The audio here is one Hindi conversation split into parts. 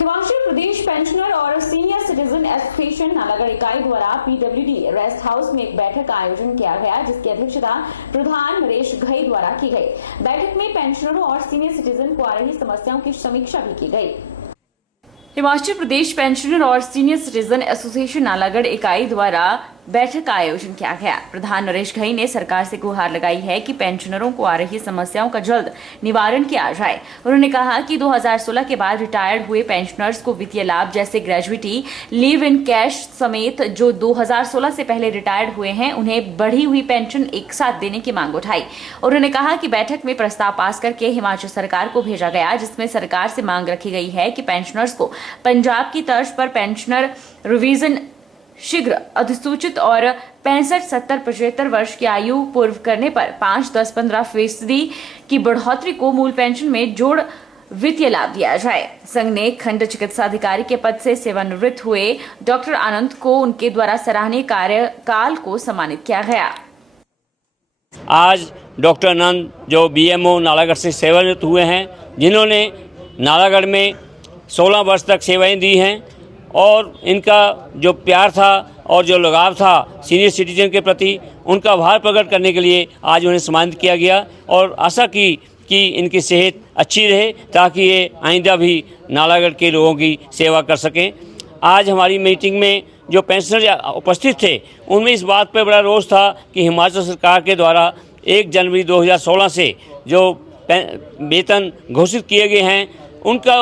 हिमाचल प्रदेश पेंशनर और सीनियर सिटीजन एसोसिएशन नालागढ़ इकाई द्वारा पीडब्ल्यूडी रेस्ट हाउस में एक बैठक का आयोजन किया गया, जिसकी अध्यक्षता प्रधान नरेश घई द्वारा की गई। बैठक में पेंशनरों और सीनियर सिटीजन को आ रही समस्याओं की समीक्षा भी की गई। हिमाचल प्रदेश पेंशनर और सीनियर सिटीजन एसोसिएशन नालागढ़ इकाई द्वारा बैठक का आयोजन किया गया। प्रधान नरेश घई ने सरकार से गुहार लगाई है कि पेंशनरों को आ रही समस्याओं का जल्द निवारण किया जाए। उन्होंने कहा कि 2016 के बाद रिटायर्ड हुए पेंशनर्स को वित्तीय लाभ जैसे ग्रेजुइटी, लीव इन कैश समेत जो 2016 से पहले रिटायर्ड हुए हैं उन्हें बढ़ी हुई पेंशन एक साथ देने की मांग उठाई। उन्होंने कहा कि बैठक में प्रस्ताव पास करके हिमाचल सरकार को भेजा गया, जिसमें सरकार से मांग रखी गई है कि पेंशनर्स को पंजाब की तर्ज पर पेंशनर रिवीजन शीघ्र अधिसूचित और 65, 70, 75 वर्ष की आयु पूर्व करने पर 5, 10, 15% की बढ़ोतरी को मूल पेंशन में जोड़ वित्तीय लाभ दिया जाए। संघ ने खंड चिकित्सा अधिकारी के पद से सेवानिवृत्त हुए डॉक्टर आनंद को उनके द्वारा सराहनीय कार्यकाल को सम्मानित किया गया। आज डॉक्टर आनंद जो बीएमओ नालागढ़ से सेवानिवृत्त हुए हैं, जिन्होंने नालागढ़ में 16 वर्ष तक सेवाएं दी हैं और इनका जो प्यार था और जो लगाव था सीनियर सिटीजन के प्रति, उनका आभार प्रकट करने के लिए आज उन्हें सम्मानित किया गया और आशा की कि इनकी सेहत अच्छी रहे ताकि ये आइंदा भी नालागढ़ के लोगों की सेवा कर सकें। आज हमारी मीटिंग में जो पेंशनर उपस्थित थे, उनमें इस बात पर बड़ा रोष था कि हिमाचल सरकार के द्वारा 1 जनवरी 2016 से जो वेतन घोषित किए गए हैं, उनका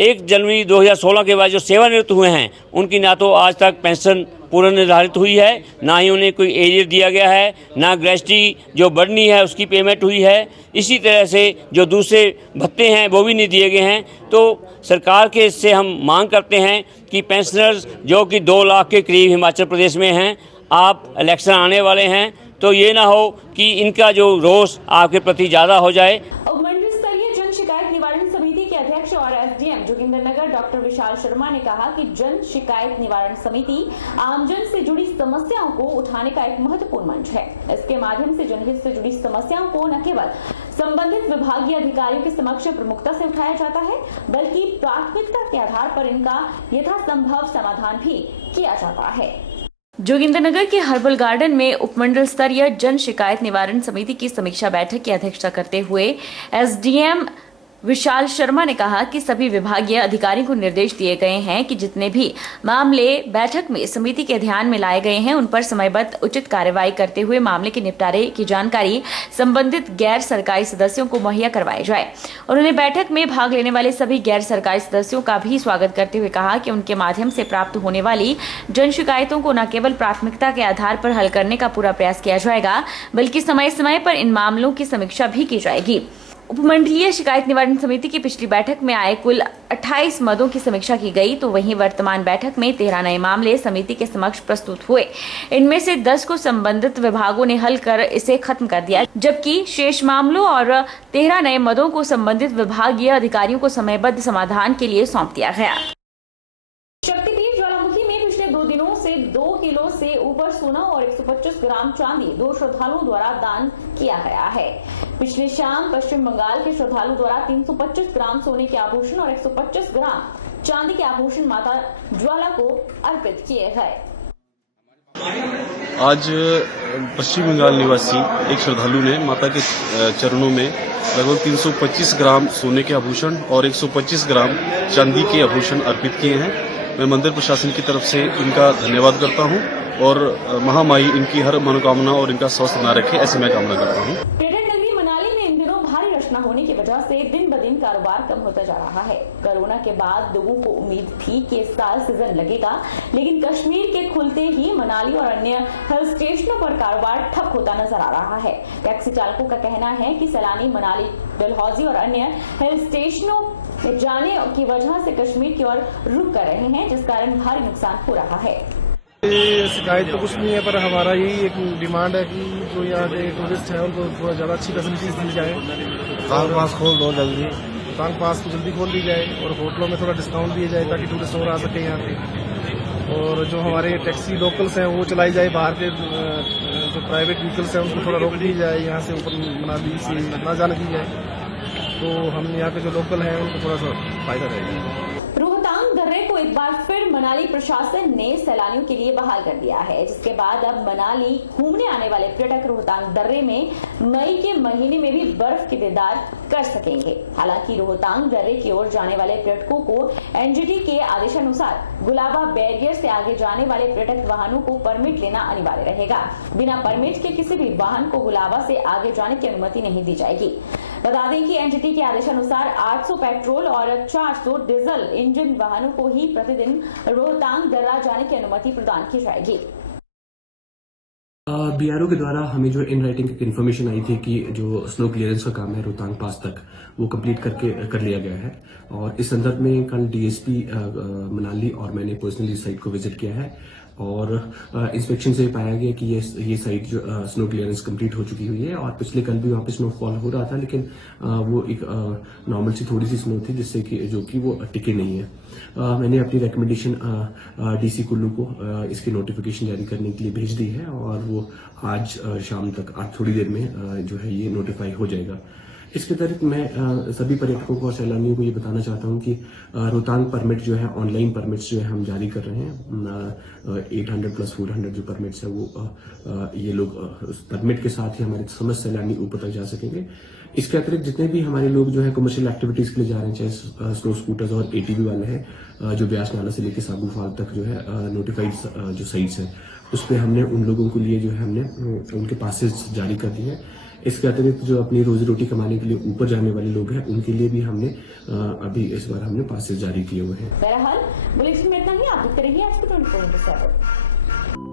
1 जनवरी 2016 के बाद जो सेवानिवृत्त हुए हैं उनकी ना तो आज तक पेंशन पूर्ण निर्धारित हुई है, ना ही उन्हें कोई एरियर दिया गया है, ना ग्रेजुइटी जो बढ़नी है उसकी पेमेंट हुई है। इसी तरह से जो दूसरे भत्ते हैं वो भी नहीं दिए गए हैं। तो सरकार के इससे हम मांग करते हैं कि पेंशनर्स जो कि 2 लाख के करीब हिमाचल प्रदेश में हैं, आप इलेक्शन आने वाले हैं तो ये ना हो कि इनका जो रोष आपके प्रति ज़्यादा हो जाए। अध्यक्ष और एसडीएम जोगिंद्रनगर डॉक्टर विशाल शर्मा ने कहा कि जन शिकायत निवारण समिति आमजन से जुड़ी समस्याओं को उठाने का एक महत्वपूर्ण मंच है। इसके माध्यम से जनहित से जुड़ी समस्याओं को न केवल संबंधित विभागीय अधिकारियों के समक्ष प्रमुखता से उठाया जाता है, बल्कि प्राथमिकता के आधार पर इनका यथासंभव समाधान भी किया जाता है। जोगिंद्रनगर के हर्बल गार्डन में उपमंडल स्तरीय जन शिकायत निवारण समिति की समीक्षा बैठक की अध्यक्षता करते हुए एसडीएम विशाल शर्मा ने कहा कि सभी विभागीय अधिकारियों को निर्देश दिए गए हैं कि जितने भी मामले बैठक में समिति के ध्यान में लाए गए हैं उन पर समयबद्ध उचित कार्रवाई करते हुए मामले के निपटारे की जानकारी संबंधित गैर सरकारी सदस्यों को मुहैया करवाई जाए। उन्होंने बैठक में भाग लेने वाले सभी गैर सरकारी सदस्यों का भी स्वागत करते हुए कहा कि उनके माध्यम से प्राप्त होने वाली जन शिकायतों को न केवल प्राथमिकता के आधार पर हल करने का पूरा प्रयास किया जाएगा, बल्कि समय समय पर इन मामलों की समीक्षा भी की जाएगी। उपमंडलीय शिकायत निवारण समिति की पिछली बैठक में आए कुल 28 मदों की समीक्षा की गई, तो वहीं वर्तमान बैठक में 13 नए मामले समिति के समक्ष प्रस्तुत हुए। इनमें से 10 को संबंधित विभागों ने हल कर इसे खत्म कर दिया, जबकि शेष मामलों और 13 नए मदों को संबंधित विभागीय अधिकारियों को समयबद्ध समाधान के लिए सौंप दिया गया। शक्तिपीठ ज्वालामुखी में पिछले 2 दिनों से 2 किलो से ऊपर सोना और 125 ग्राम चांदी 2 श्रद्धालुओं द्वारा दान किया गया है। पिछली शाम पश्चिम बंगाल के श्रद्धालु द्वारा 325 ग्राम सोने के आभूषण और 125 ग्राम चांदी के आभूषण माता ज्वाला को अर्पित किए गए। आज पश्चिम बंगाल निवासी एक श्रद्धालु ने माता के चरणों में लगभग 325 ग्राम सोने के आभूषण और 125 ग्राम चांदी के आभूषण अर्पित किए हैं। मैं मंदिर प्रशासन की तरफ से इनका धन्यवाद करता हूं और महामाई इनकी हर मनोकामना और इनका स्वास्थ्य बना रखे, ऐसी मैं कामना करता हूं। होने की वजह से दिन ब दिन कारोबार कम होता जा रहा है। कोरोना के बाद लोगों को उम्मीद थी कि इस साल सीजन लगेगा, लेकिन कश्मीर के खुलते ही मनाली और अन्य हिल स्टेशनों पर कारोबार ठप होता नजर आ रहा है। टैक्सी चालकों का कहना है कि सैलानी मनाली, डलहौजी और अन्य हिल स्टेशनों में जाने की वजह से कश्मीर की ओर रुख कर रहे हैं, जिस कारण भारी नुकसान हो रहा है। शिकायत तो कुछ नहीं है, पर हमारा यही एक डिमांड है कि जो यहाँ के टूरिस्ट है उनको थोड़ा ज्यादा अच्छी फैसिलिटीज दी जाए। टांग पास खोल दो जल्दी, टांग पास को जल्दी खोल दी जाए और होटलों में थोड़ा डिस्काउंट दिया जाए ताकि टूरिस्ट और आ सके यहाँ पे। और जो हमारे टैक्सी लोकल्स हैं वो चलाई जाए, बाहर के जो प्राइवेट व्हीकल्स हैं उनको थोड़ा रोक दी जाए, यहाँ से ऊपर मनाली से ना जाने दी जाए, तो हम यहाँ के जो लोकल हैं उनको थोड़ा सा फायदा रहेगा। मनाली प्रशासन ने सैलानियों के लिए बहाल कर दिया है, जिसके बाद अब मनाली घूमने आने वाले पर्यटक रोहतांग दर्रे में मई के महीने में भी बर्फ के दीदार कर सकेंगे। हालांकि रोहतांग दर्रे की ओर जाने वाले पर्यटकों को एनजीटी के आदेशानुसार गुलाबा बैरियर से आगे जाने वाले पर्यटक वाहनों को परमिट लेना अनिवार्य रहेगा। बिना परमिट के किसी भी वाहन को गुलाबा से आगे जाने की अनुमति नहीं दी जाएगी। बता दें कि एनजीटी के आदेशानुसार 800 पेट्रोल और 400 डीजल इंजन वाहनों को ही प्रतिदिन रोहतांग दर्रा जाने की अनुमति प्रदान की जाएगी। बीआरओ के द्वारा हमें जो इन राइटिंग की इन्फॉर्मेशन आई थी कि जो स्नो क्लियरेंस का काम है रोहतांग पास तक वो कंप्लीट कर लिया गया है, और इस संदर्भ में कल डीएसपी मनाली और मैंने पर्सनली साइट को विजिट किया है, और इंस्पेक्शन से पाया गया कि ये साइट जो स्नो क्लियरेंस कंप्लीट हो चुकी हुई है, और पिछले कल भी वहाँ पे स्नोफॉल हो रहा था, लेकिन वो एक नॉर्मल सी थोड़ी सी स्नो थी जिससे कि जो कि वो टिकी नहीं है। मैंने अपनी रिकमेंडेशन डीसी कुल्लू को इसकी नोटिफिकेशन जारी करने के लिए भेज दी है, और वो आज शाम तक थोड़ी देर में जो है ये नोटिफाई हो जाएगा। इसके अतिरिक्त मैं सभी पर्यटकों को और सैलानियों को ये बताना चाहता हूँ कि रोहतांग परमिट जो है, ऑनलाइन परमिट्स जो है हम जारी कर रहे हैं। 800 प्लस 400 जो परमिट्स है वो ये लोग परमिट के साथ ही हमारे समस्त सैलानी ऊपर तक जा सकेंगे। इसके अतिरिक्त जितने भी हमारे लोग जो है कमर्शियल एक्टिविटीज के लिए जा रहे हैं, चाहे स्नो स्कूटर्स और एटीवी वाले हैं, जो ब्यास नाला से लेकर सागू फाल तक जो है नोटिफाइड जो साइट्स है उस पर हमने उन लोगों के लिए जो है हमने उनके पासेस जारी कर दिए हैं। इसके अतिरिक्त जो अपनी रोजी रोटी कमाने के लिए ऊपर जाने वाले लोग हैं उनके लिए भी हमने अभी इस बार हमने पासेस जारी किए हुए हैं। बहरहाल बुलेटिन में इतना ही। आप देखते रहिए आज को 24/7।